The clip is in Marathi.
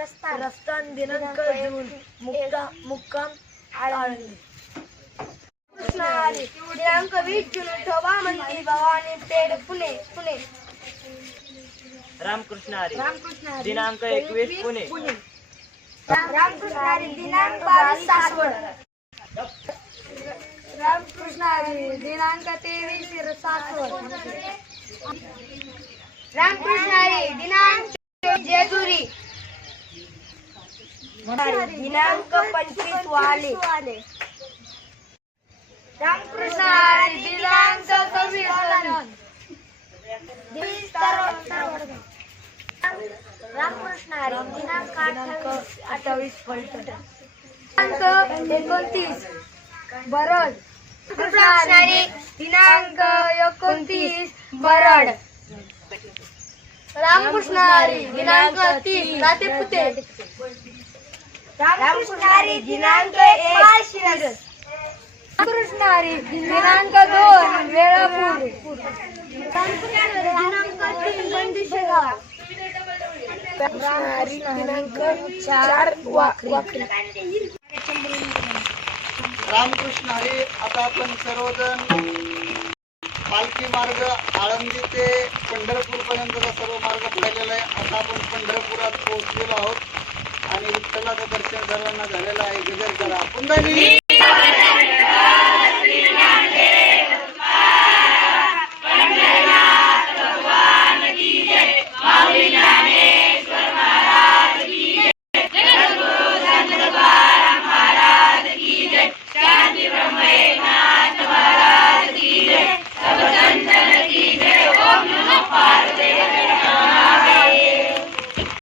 प्रस्थान दिनांक जून. मुक्काम मुक्काम आळंदी. कृष्ण हरी दिनांक वीस जून विठोबा मंदिर भवानी पेठ पुणे पुणे. रामकृष्ण हरी रामकृष्ण हरी. दिनांक एकवीस पुणे. रामकृष्ण हरी दिनांक बावीस सासवड. रामकृष्ण हरी दिनांक तेवीस सासवड. रामकृष्ण हरी दिनांक जेजुरी दिनांक पंचवीस वाले. रामकृष्ण दिनांक रामकृष्ण दिनांक अठ्ठावीस. दिनांक एकोणतीस. बरड. दिनांक एकोणतीस. बरड. रामकृष्ण हरी दिनांक तीस. रातेपुते. पुते हरी दिनांक एक. शिरस रामकृष्ण हरी दिनांक दोन वेळापूर. दिनांक तीन बंदिशेगाव दिनांक चार वाकरी. रामकृष्ण हरी आता आपण सर्वजण पालखी मार्ग आळंदी ते पंढरपूर पर्यंतचा सर्व मार्ग पाहिलेला आहे. आता आपण पंढरपुरात पोहोचलेलो आहोत. आणि दर्शन सर्वांना झालेलं आहे. गजर करा. पुन्हा